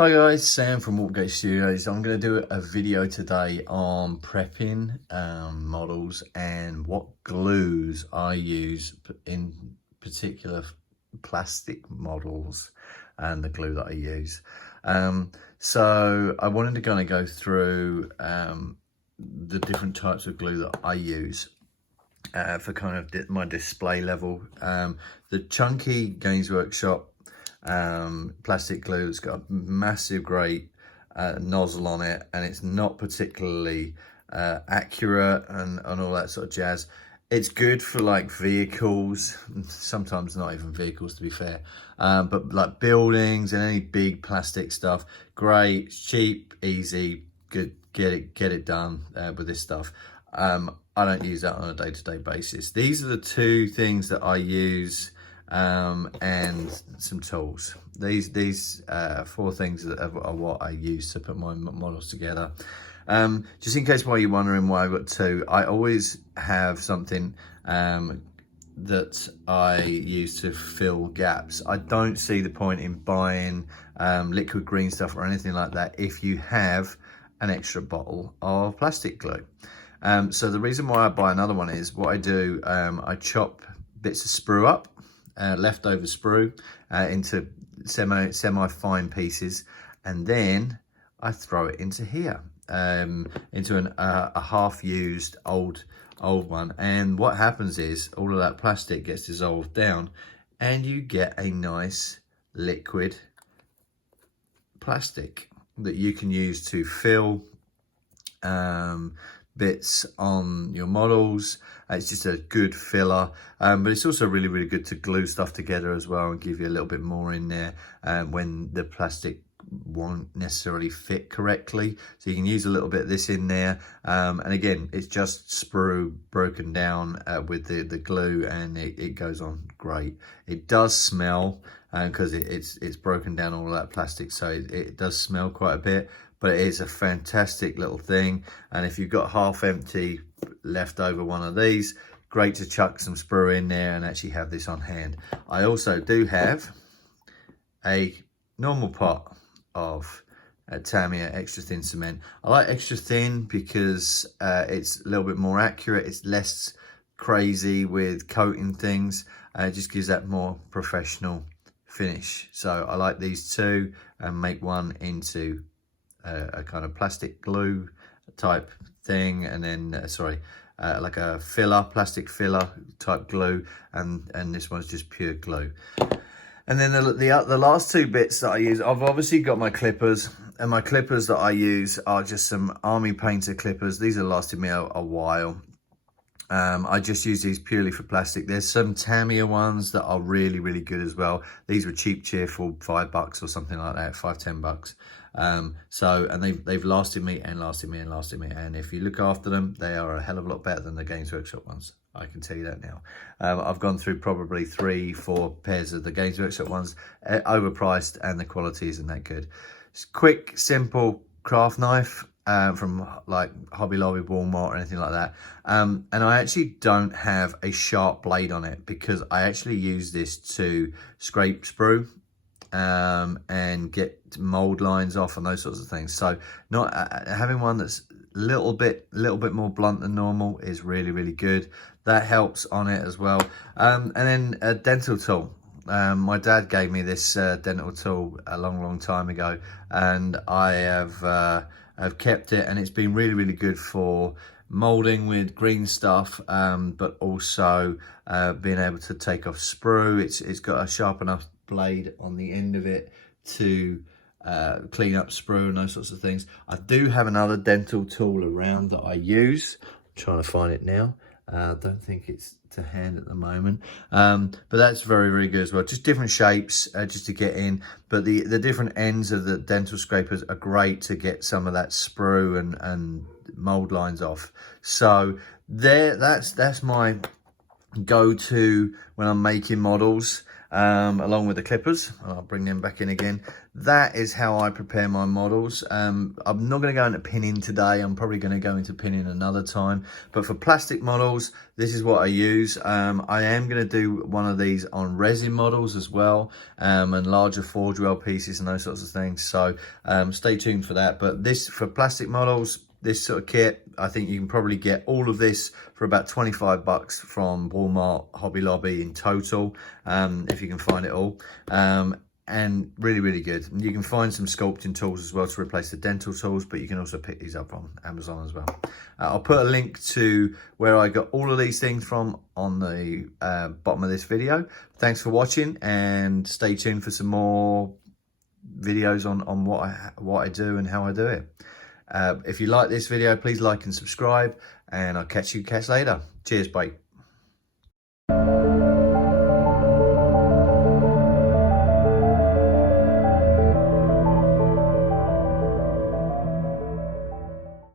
Hi guys, Sam from Watergate Studios. I'm going to do a video today on prepping models and what glues I use in particular plastic models and the glue that I use. So I wanted to kind of go through the different types of glue that I use for kind of my display level. The chunky Games Workshop plastic glue, it's got a massive great nozzle on it, and it's not particularly accurate and all that sort of jazz. It's good for like vehicles, sometimes not even vehicles to be fair, but like buildings and any big plastic stuff. Great, it's cheap, easy, good, get it done with this stuff. I don't use that on a day-to-day basis. These are the two things that I use, and some tools. These four things are what I use to put my models together. Just in case while you're wondering why I've got two, I always have something that I use to fill gaps. I don't see the point in buying liquid green stuff or anything like that if you have an extra bottle of plastic glue. So the reason why I buy another one is what I do, I chop bits of sprue up, leftover sprue, into semi fine pieces, and then I throw it into here, into a half used old one. And what happens is all of that plastic gets dissolved down and you get a nice liquid plastic that you can use to fill bits on your models. It's just a good filler, but it's also really good to glue stuff together as well and give you a little bit more in there when the plastic won't necessarily fit correctly. So you can use a little bit of this in there, and again, it's just sprue broken down with the glue, and it goes on great. It does smell because it's broken down all of that plastic, so it does smell quite a bit, but it is a fantastic little thing. And if you've got half empty leftover one of these, great to chuck some sprue in there and actually have this on hand. I also do have a normal pot of Tamiya extra thin cement. I like extra thin because it's a little bit more accurate, it's less crazy with coating things, it just gives that more professional finish. So I like these two and make one into a kind of plastic glue type thing, and then like a plastic filler type glue, and this one's just pure glue. And then the last two bits that I use, I've obviously got my clippers, and my clippers that I use are just some Army Painter clippers. These have lasted me a while. I just use these purely for plastic. There's some Tamiya ones that are really good as well. These were cheap, cheerful, $5 or something like that, $5-10. And they've lasted me and lasted me and lasted me. And if you look after them, they are a hell of a lot better than the Games Workshop ones. I can tell you that now. I've gone through probably 3-4 pairs of the Games Workshop ones, overpriced, and the quality isn't that good. It's quick, simple craft knife. From like Hobby Lobby, Walmart, or anything like that. And I actually don't have a sharp blade on it because I actually use this to scrape sprue and get mold lines off and those sorts of things. So not having one that's a little bit more blunt than normal is really good. That helps on it as well. And then a dental tool. My dad gave me this dental tool a long time ago, and I have I've kept it, and it's been really good for molding with green stuff, but also being able to take off sprue. It's got a sharp enough blade on the end of it to clean up sprue and those sorts of things. I do have another dental tool around that I use. I'm trying to find it now. I don't think it's to hand at the moment, but that's very good as well. Just different shapes, just to get in, but the different ends of the dental scrapers are great to get some of that sprue and mold lines off. So that's my go to when I'm making models, along with the clippers. I'll bring them back in again. That is how I prepare my models. I'm not going to go into pinning today. I'm probably going to go into pinning another time. But for plastic models, this is what I use. I am going to do one of these on resin models as well, and larger forge weld pieces and those sorts of things. So stay tuned for that. But this, for plastic models, this sort of kit, I think you can probably get all of this for about 25 bucks from Walmart, Hobby Lobby in total, if you can find it all. And really, really good. And you can find some sculpting tools as well to replace the dental tools, but you can also pick these up on Amazon as well. I'll put a link to where I got all of these things from on the bottom of this video. Thanks for watching, and stay tuned for some more videos on what I do and how I do it. If you like this video, please like and subscribe, and I'll catch you later. Cheers, bye.